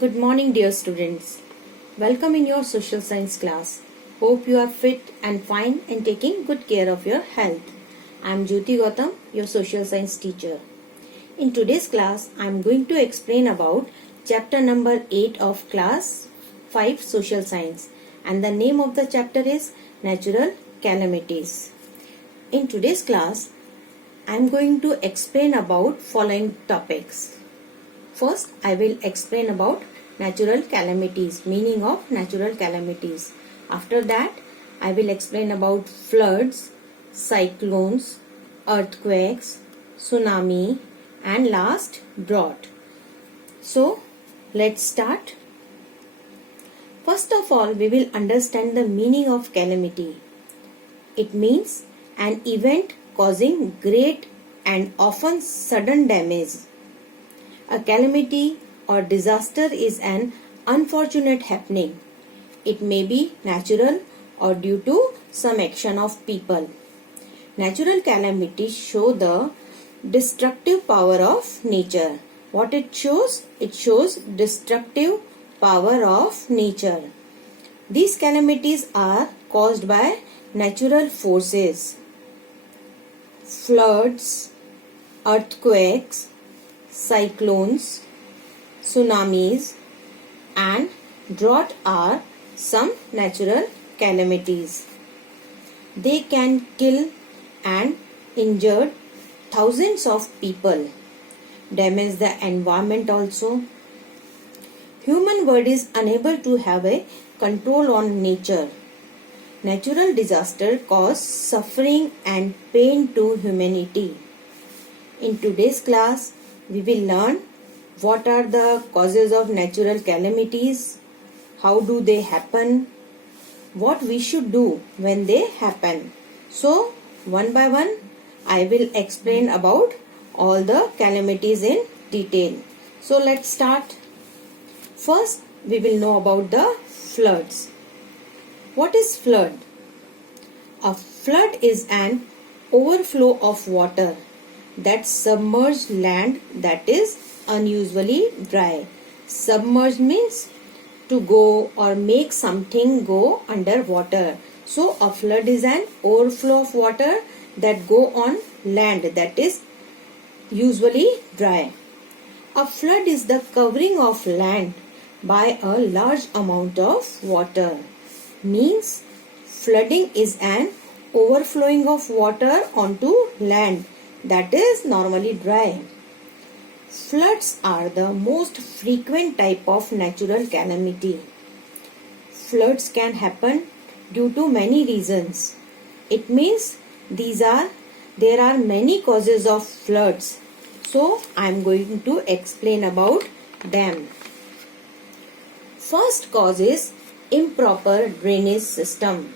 Good morning, dear students. Welcome in your social science class. Hope you are fit and fine and taking good care of your health. I am Jyoti Gautam, your social science teacher. In today's class, I am going to explain about chapter number 8 of class 5 social science, and the name of the chapter is Natural Calamities. In today's class, I am going to explain about following topics. First, I will explain about natural calamities, meaning of natural calamities. After that, I will explain about floods, cyclones, earthquakes, tsunami, and last, drought. So, let's start. First of all, we will understand the meaning of calamity. It means an event causing great and often sudden damage. A calamity or disaster is an unfortunate happening. It may be natural or due to some action of people. Natural calamities show the destructive power of nature. What it shows? It shows destructive power of nature. These calamities are caused by natural forces. Floods, earthquakes, cyclones, tsunamis, and drought are some natural calamities. They can kill and injure thousands of people, damage the environment also. Human world is unable to have a control on nature. Natural disaster cause suffering and pain to humanity. In today's class, we will learn what are the causes of natural calamities, how do they happen, what we should do when they happen. So, one by one, I will explain about all the calamities in detail. So, let's start. First, we will know about the floods. What is flood? A flood is an overflow of water that submerged land that is unusually dry. Submerged means to go or make something go under water. So a flood is an overflow of water that go on land that is usually dry. A flood is the covering of land by a large amount of water. Means flooding is an overflowing of water onto land that is normally dry. Floods are the most frequent type of natural calamity. Floods can happen due to many reasons. It means there are many causes of floods. So I am going to explain about them. First cause is improper drainage system.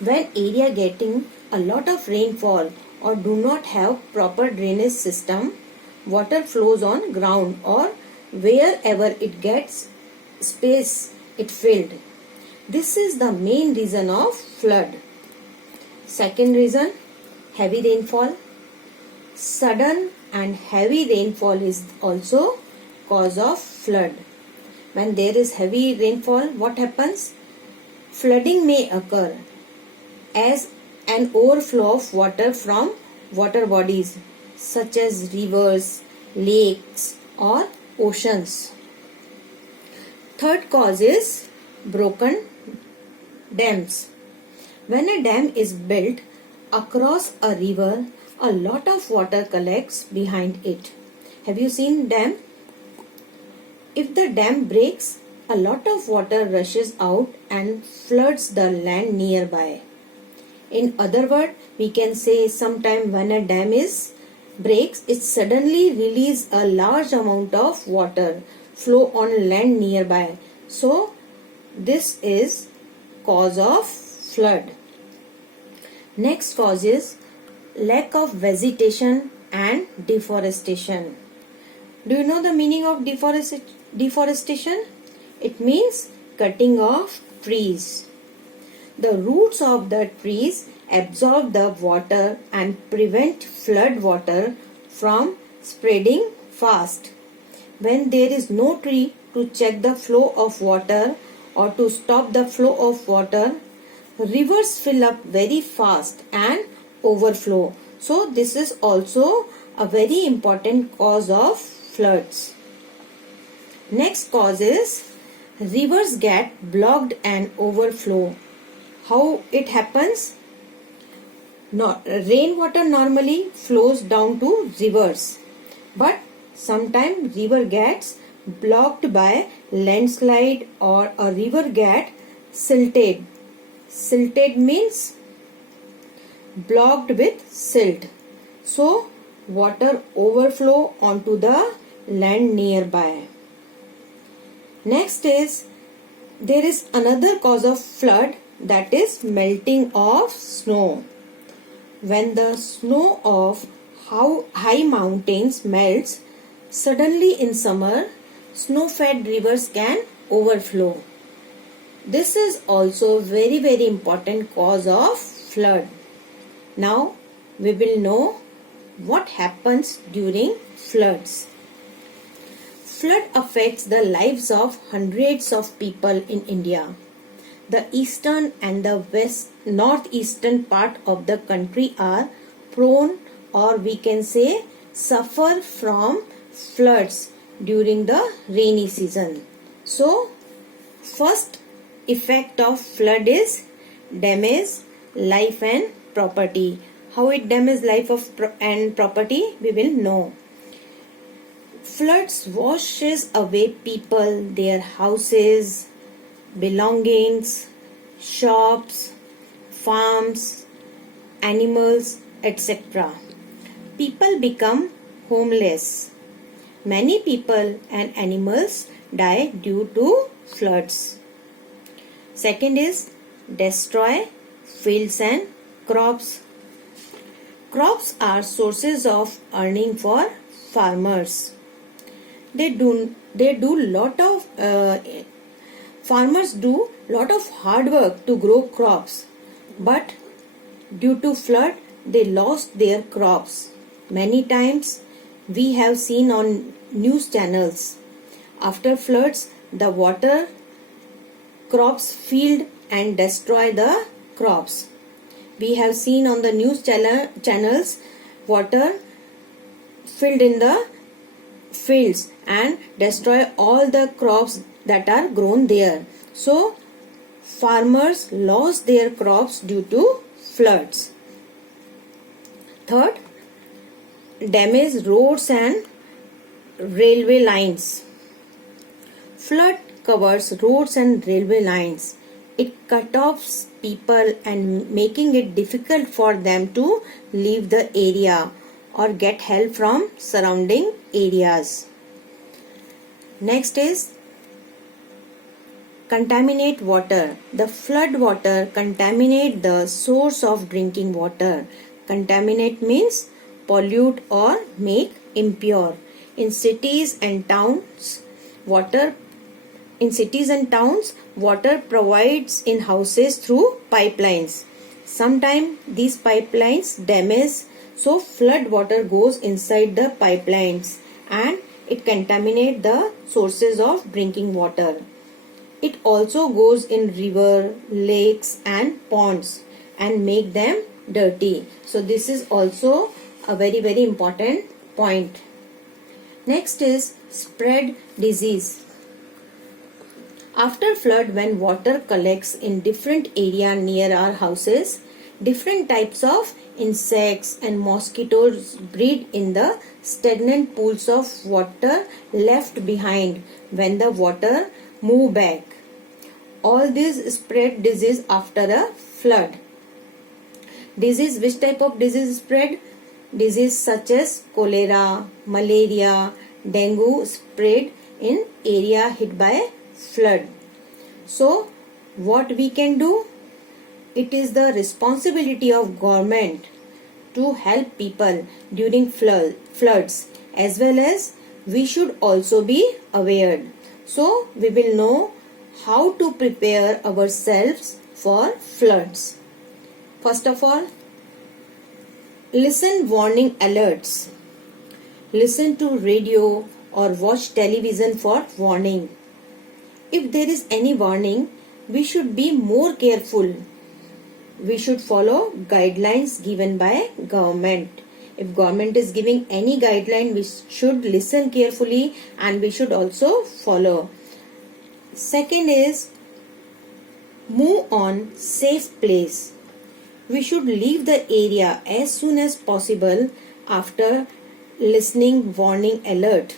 When area getting a lot of rainfall or do not have proper drainage system, water flows on ground or wherever it gets space it filled. This is the main reason of flood. Second reason, heavy rainfall. Sudden and heavy rainfall is also cause of flood. When there is heavy rainfall, what happens? Flooding may occur as an overflow of water from water bodies such as rivers, lakes or oceans. Third cause is broken dams. When a dam is built across a river, a lot of water collects behind it. Have you seen dam? If the dam breaks, a lot of water rushes out and floods the land nearby. In other words, we can say sometime when a dam breaks, it suddenly releases a large amount of water flow on land nearby. So, this is cause of flood. Next cause is lack of vegetation and deforestation. Do you know the meaning of deforestation? It means cutting off trees. The roots of the trees absorb the water and prevent flood water from spreading fast. When there is no tree, to check the flow of water or to stop the flow of water, rivers fill up very fast and overflow. So this is also a very important cause of floods. Next cause is rivers get blocked and overflow. How it happens? Rainwater normally flows down to rivers, but sometimes river gets blocked by landslide or a river get silted. Silted means blocked with silt. So water overflow onto the land nearby. Next is there is another cause of flood, that is melting of snow. When the snow of high mountains melts, suddenly in summer, snow-fed rivers can overflow. This is also very important cause of flood. Now we will know what happens during floods. Flood affects the lives of hundreds of people in India. The eastern and the northeastern part of the country are prone, or we can say suffer from floods during the rainy season. So first effect of flood is damage life and property. How it damages life and property we will know. Floods washes away people, their houses, belongings, shops, farms, animals, etc. People become homeless. Many people and animals die due to floods. Second is destroy fields and crops. Crops are sources of earning for farmers. Farmers do lot of hard work to grow crops, but due to flood they lost their crops. Many times we have seen on news channels, after floods the water crops filled and destroy the crops. We have seen on the news channels water filled in the fields and destroy all the crops that are grown there. So farmers lost their crops due to floods. Third, damage roads and railway lines. Flood covers roads and railway lines. It cut off people and making it difficult for them to leave the area or get help from surrounding areas. Next is contaminate water. The flood water contaminate the source of drinking water. Contaminate means pollute or make impure. In cities and towns, water provides in houses through pipelines. Sometimes these pipelines damage, so flood water goes inside the pipelines and it contaminates the sources of drinking water. It also goes in river, lakes and ponds and make them dirty. So this is also a very important point. Next is spread disease. After flood, when water collects in different area near our houses, different types of insects and mosquitoes breed in the stagnant pools of water left behind when the water move back. All these spread disease after a flood. Disease, which type of disease spread? Disease such as cholera, malaria, dengue spread in area hit by flood. So what we can do? It is the responsibility of government to help people during floods, as well as we should also be aware. So we will know how to prepare ourselves for floods. First of all, listen warning alerts. Listen to radio or watch television for warning. if there is any warning, we should be more careful. We should follow guidelines given by government. If government is giving any guideline, we should listen carefully and we should also follow. Second is move on safe place. We should leave the area as soon as possible after listening warning alert.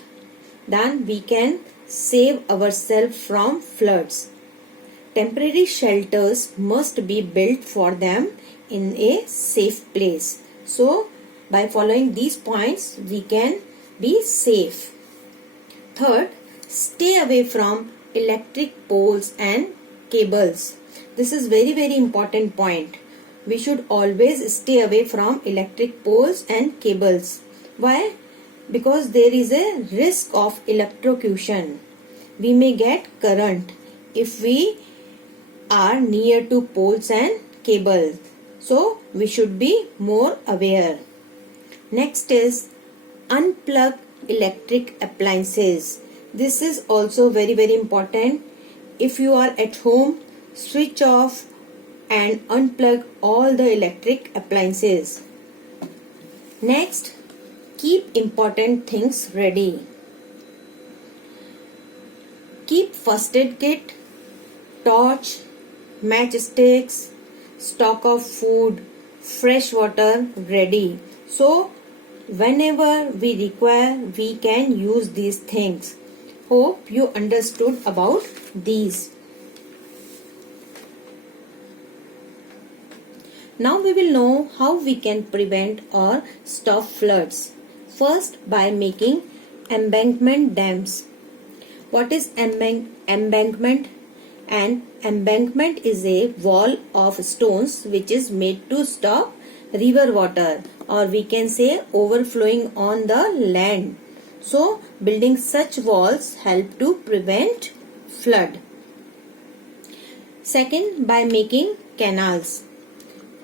Then we can save ourselves from floods. Temporary shelters must be built for them in a safe place. So, by following these points, we can be safe. Third, stay away from electric poles and cables. This is very important point. We should always stay away from electric poles and cables. Why? Because there is a risk of electrocution. We may get current if we are near to poles and cables. So we should be more aware. Next is unplug electric appliances. This is also very important. If you are at home, switch off and unplug all the electric appliances. Next, keep important things ready. Keep first aid kit, torch, matchsticks, stock of food, fresh water ready. So, whenever we require, we can use these things. Hope you understood about these. Now we will know how we can prevent or stop floods. First, by making embankment dams. What is embankment? An embankment is a wall of stones which is made to stop river water, or we can say overflowing on the land. So, building such walls help to prevent flood. Second, by making canals.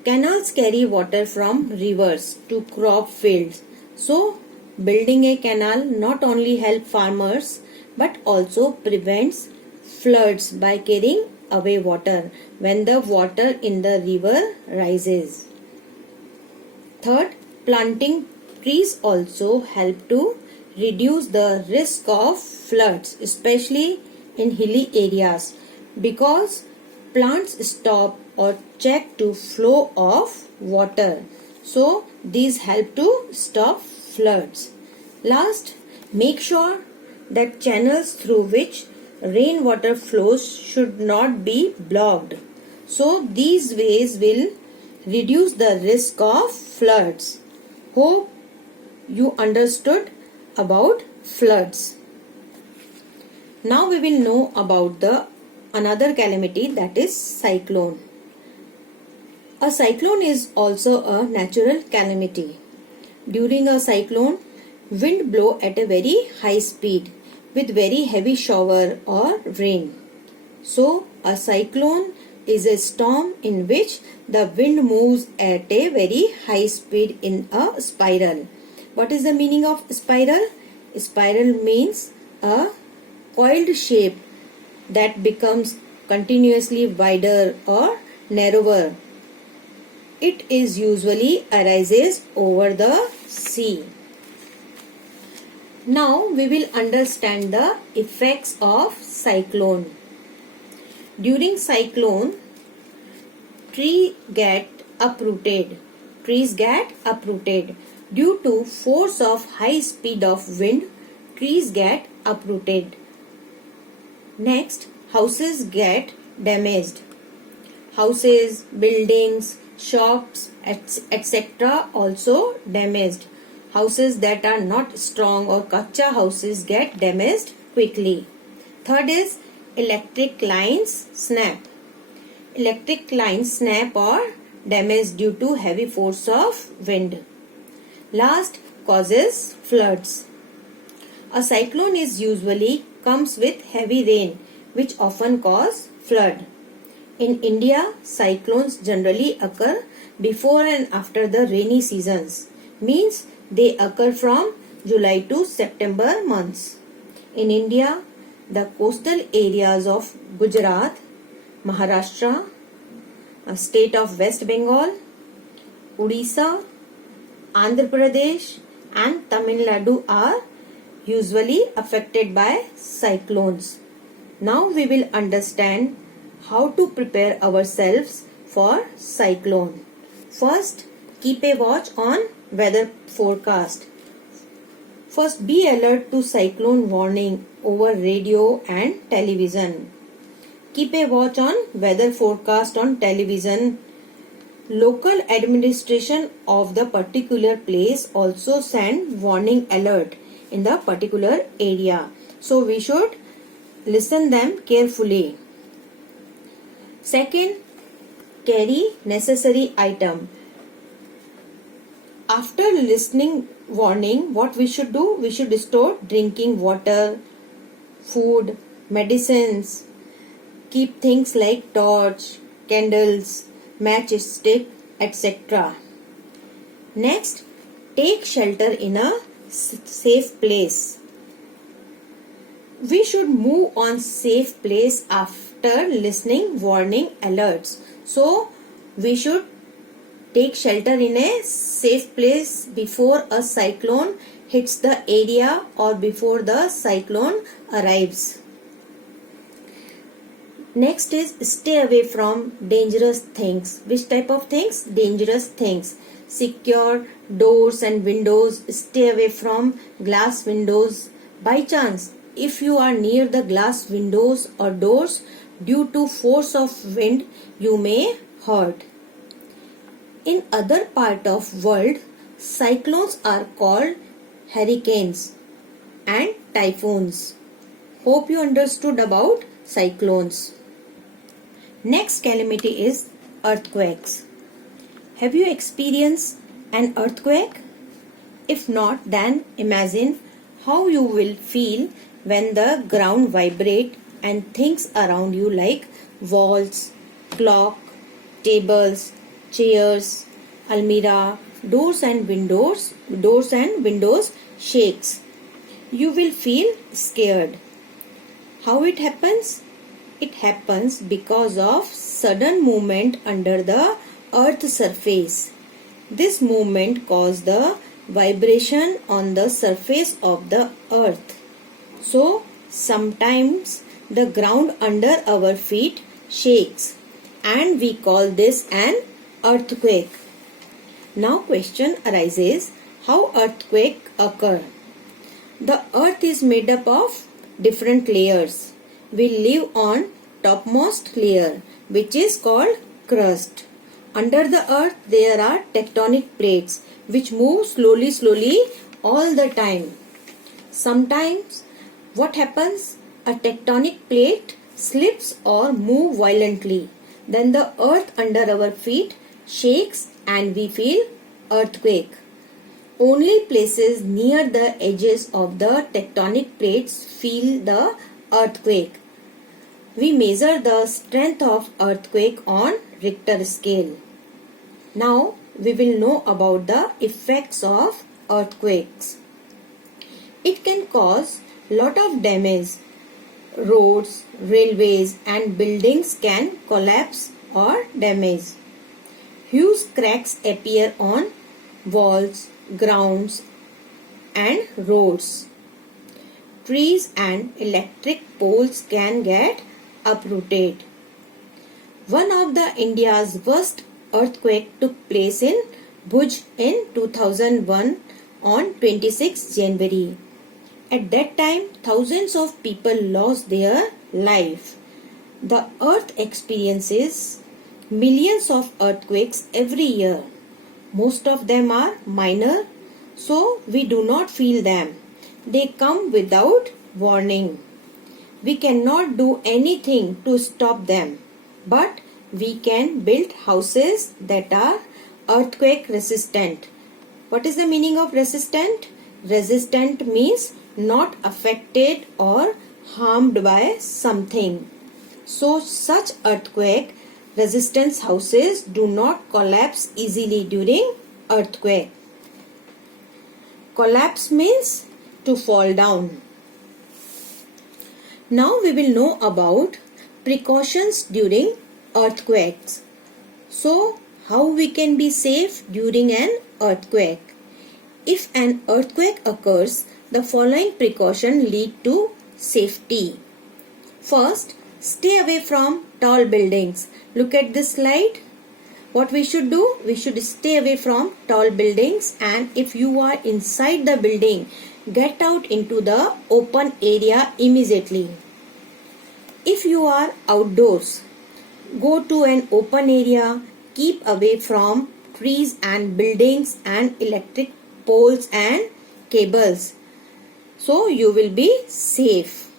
Canals carry water from rivers to crop fields. So, building a canal not only helps farmers but also prevents floods by carrying away water when the water in the river rises. Third, planting trees also help to reduce the risk of floods, especially in hilly areas, because plants stop or check to flow of water. So these help to stop floods. Last, make sure that channels through which rainwater flows should not be blocked. So these ways will reduce the risk of floods. Hope you understood about floods. Now we will know about the another calamity, that is cyclone. A cyclone is also a natural calamity. During a cyclone, wind blow at a very high speed with very heavy shower or rain. So a cyclone is a storm in which the wind moves at a very high speed in a spiral. What is the meaning of spiral? Spiral means a coiled shape that becomes continuously wider or narrower. It is usually arises over the sea. Now we will understand the effects of cyclone. During cyclone, trees get uprooted. Due to force of high speed of wind, trees get uprooted. Next, houses get damaged. Houses, buildings, shops, etc. also damaged. Houses that are not strong or kacha houses get damaged quickly. Third is electric lines snap. Electric lines snap or damage due to heavy force of wind. Last, causes floods. A cyclone is usually comes with heavy rain, which often cause flood. In India, cyclones generally occur before and after the rainy seasons. Means they occur from July to September months. In India, the coastal areas of Gujarat, Maharashtra, state of West Bengal, Odisha, Andhra Pradesh and Tamil Nadu are usually affected by cyclones. Now we will understand how to prepare ourselves for cyclone. First, keep a watch on weather forecast. First, be alert to cyclone warning over radio and television. Keep a watch on weather forecast on television. Local administration of the particular place also send warning alert in the particular area. So we should listen them carefully. Second, carry necessary item. After listening warning, what we should do? We should store drinking water, food, medicines. Keep things like torch, candles, matchstick, etc. Next, take shelter in a safe place. We should move on safe place after listening warning alerts. So, we should take shelter in a safe place before a cyclone hits the area or before the cyclone arrives. Next is stay away from dangerous things. Which type of things? Dangerous things. Secure doors and windows. Stay away from glass windows. By chance, if you are near the glass windows or doors, due to force of wind, you may hurt. In other part of world, cyclones are called hurricanes and typhoons. Hope you understood about cyclones. Next calamity is earthquakes. Have you experienced an earthquake? If not, then imagine how you will feel when the ground vibrate and things around you like walls, clock, tables, chairs, almirah, doors and windows shakes. You will feel scared. How it happens? It happens because of sudden movement under the earth's surface. This movement causes the vibration on the surface of the earth. So, sometimes the ground under our feet shakes and we call this an earthquake. Now question arises, how earthquake occur? The earth is made up of different layers. We live on topmost layer, which is called crust. Under the earth there are tectonic plates which move slowly all the time. Sometimes what happens? A tectonic plate slips or move violently. Then the earth under our feet shakes and we feel earthquake. Only places near the edges of the tectonic plates feel the earthquake. We measure the strength of earthquake on Richter scale. Now we will know about the effects of earthquakes. It can cause lot of damage. Roads, railways and buildings can collapse or damage. Huge cracks appear on walls, grounds and roads. Trees and electric poles can get uprooted. One of the India's worst earthquake took place in Bhuj in 2001 on 26 January. At that time, thousands of people lost their life. The earth experiences millions of earthquakes every year. Most of them are minor, so we do not feel them. They come without warning. We cannot do anything to stop them, but we can build houses that are earthquake resistant. What is the meaning of resistant? Resistant means not affected or harmed by something. So such earthquake resistance houses do not collapse easily during earthquake. Collapse means to fall down. Now we will know about precautions during earthquakes. So, how we can be safe during an earthquake? If an earthquake occurs, the following precaution lead to safety. First, stay away from tall buildings. Look at this slide. What we should do? We should stay away from tall buildings, and if you are inside the building, get out into the open area immediately. If you are outdoors, go to an open area, keep away from trees and buildings and electric poles and cables, so you will be safe.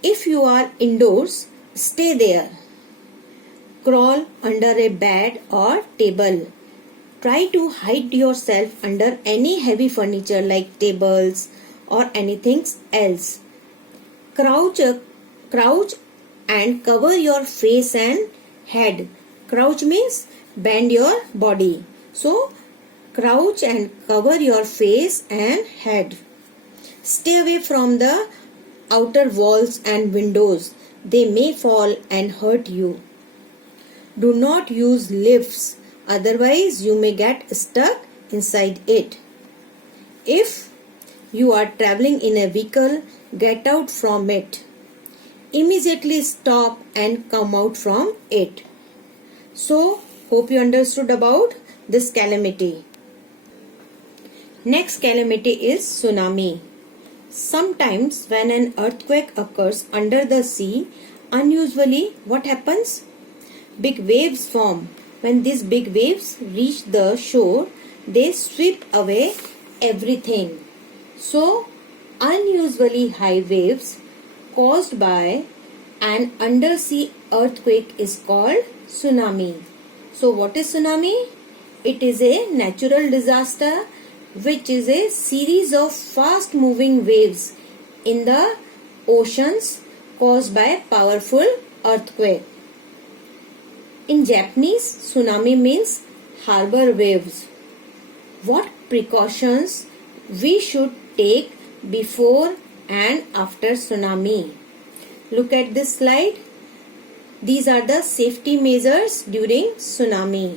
If you are indoors, stay there. Crawl under a bed or table. Try to hide yourself under any heavy furniture like tables or anything else. Crouch and cover your face and head. Crouch means bend your body. So, crouch and cover your face and head. Stay away from the outer walls and windows. They may fall and hurt you. Do not use lifts, otherwise you may get stuck inside it. If you are traveling in a vehicle, get out from it. Immediately stop and come out from it. So, hope you understood about this calamity. Next calamity is tsunami. Sometimes when an earthquake occurs under the sea, unusually what happens? Big waves form. When these big waves reach the shore, they sweep away everything. So, unusually high waves caused by an undersea earthquake is called tsunami. So, what is tsunami? It is a natural disaster which is a series of fast moving waves in the oceans caused by powerful earthquake. In Japanese, tsunami means harbor waves. What precautions we should take before and after tsunami? Look at this slide. These are the safety measures during tsunami.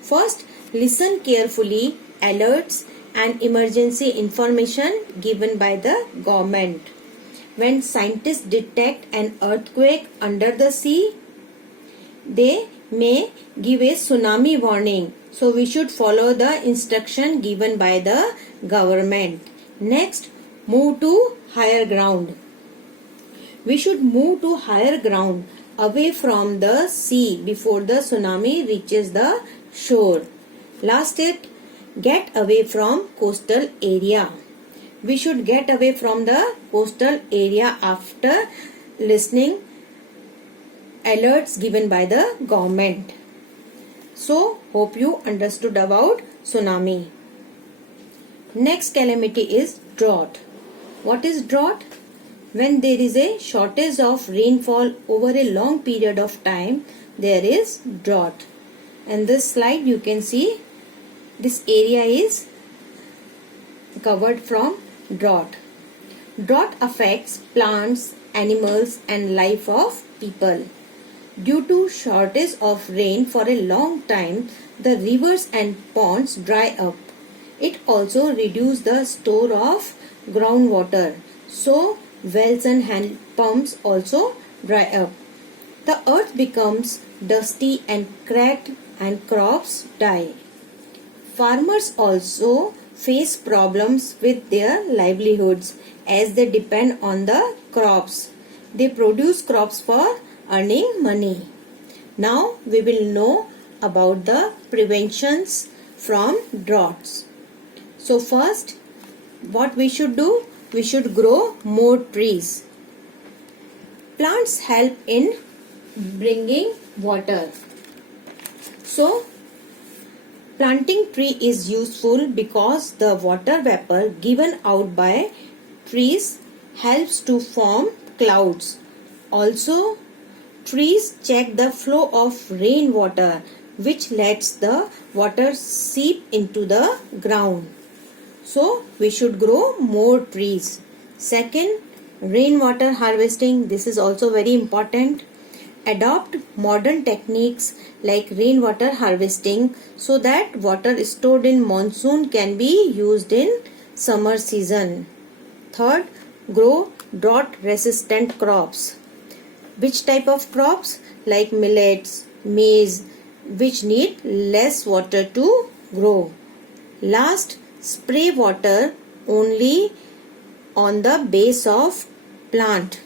First, listen carefully alerts and emergency information given by the government. When scientists detect an earthquake under the sea, they may give a tsunami warning. So we should follow the instruction given by the government. Next, move to higher ground. We should move to higher ground away from the sea before the tsunami reaches the shore. Last step, get away from coastal area. We should get away from the coastal area after listening alerts given by the government. So, hope you understood about tsunami. Next calamity is drought. What is drought? When there is a shortage of rainfall over a long period of time, there is drought. And this slide you can see this area is covered from drought. Drought affects plants, animals and life of people. Due to shortage of rain for a long time, the rivers and ponds dry up. It also reduces the store of groundwater. So, wells and hand pumps also dry up. The earth becomes dusty and cracked and crops die. Farmers also face problems with their livelihoods as they depend on the crops. They produce crops for earning money. Now we will know about the preventions from droughts. So first, what we should do? We should grow more trees. Plants help in bringing water. So, planting tree is useful because the water vapor given out by trees helps to form clouds. Also, trees check the flow of rainwater, which lets the water seep into the ground. So, we should grow more trees. Second, Rainwater harvesting, this is also very important. Adopt modern techniques like rainwater harvesting so that water stored in monsoon can be used in summer season. Third, grow drought resistant crops. Which type of crops? Like millets, maize, which need less water to grow. Last, spray water only on the base of plant.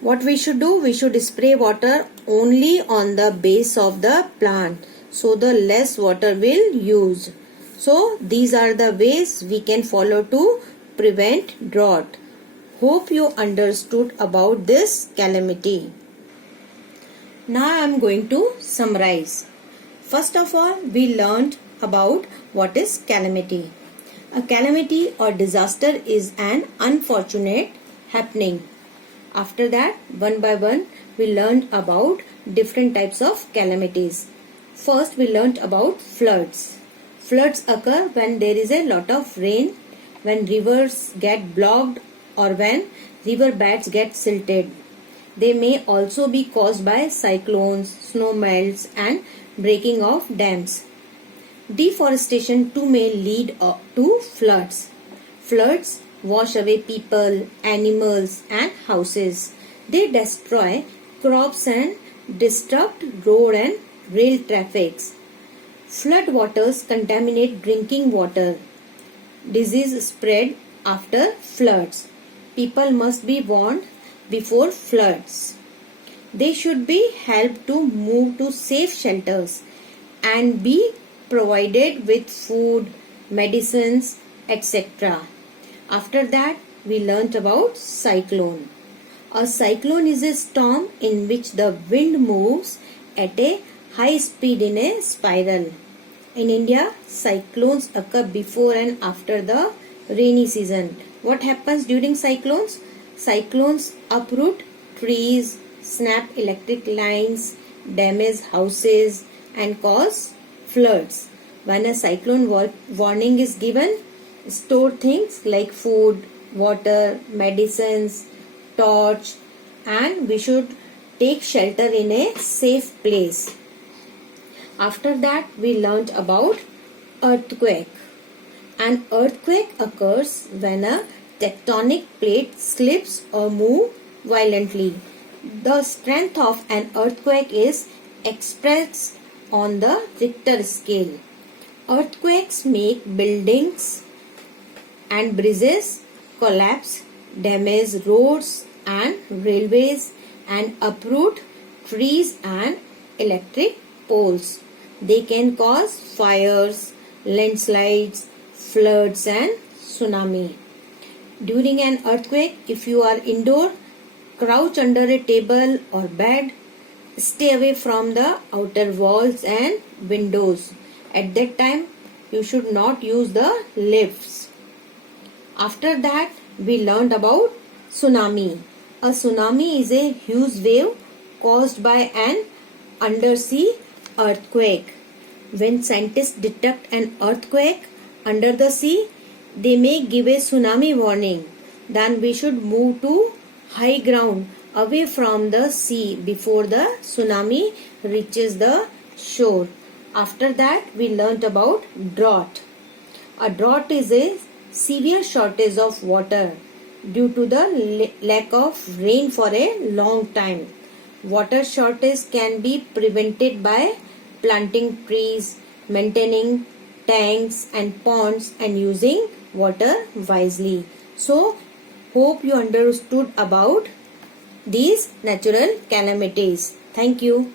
What we should do? We should spray water only on the base of the plant, so the less water will use. So these are the ways we can follow to prevent drought. Hope you understood about this calamity. Now I am going to summarize. First of all, we learned about what is calamity. A calamity or disaster is an unfortunate happening. After that, one by one, we learned about different types of calamities. First, we learned about floods. Floods occur when there is a lot of rain, when rivers get blocked, or when river beds get silted. They may also be caused by cyclones, snow melts, and breaking of dams. Deforestation too may lead to floods. Floods wash away people, animals, and houses. They destroy crops and disrupt road and rail traffics. Flood waters contaminate drinking water. Disease spread after floods. People must be warned before floods. They should be helped to move to safe shelters and be provided with food, medicines, etc. After that, we learnt about cyclone. A cyclone is a storm in which the wind moves at a high speed in a spiral. In India, cyclones occur before and after the rainy season. What happens during cyclones? Cyclones uproot trees, snap electric lines, damage houses, and cause floods. When a cyclone warning is given, store things like food, water, medicines, torch, and we should take shelter in a safe place. After that, we learnt about earthquake. An earthquake occurs when a tectonic plate slips or moves violently. The strength of an earthquake is expressed on the Richter scale. Earthquakes make buildings and bridges collapse, damage roads and railways, and uproot trees and electric poles. They can cause fires, landslides, floods, and tsunami. During an earthquake, if you are indoor, crouch under a table or bed. Stay away from the outer walls and windows. At that time, you should not use the lifts. After that, we learned about tsunami. A tsunami is a huge wave caused by an undersea earthquake. When scientists detect an earthquake under the sea, they may give a tsunami warning. Then we should move to high ground away from the sea before the tsunami reaches the shore. After that, we learnt about drought. A drought is a severe shortage of water due to the lack of rain for a long time. Water shortage can be prevented by planting trees, maintaining tanks and ponds, and using water wisely. So, hope you understood about these natural calamities. Thank you.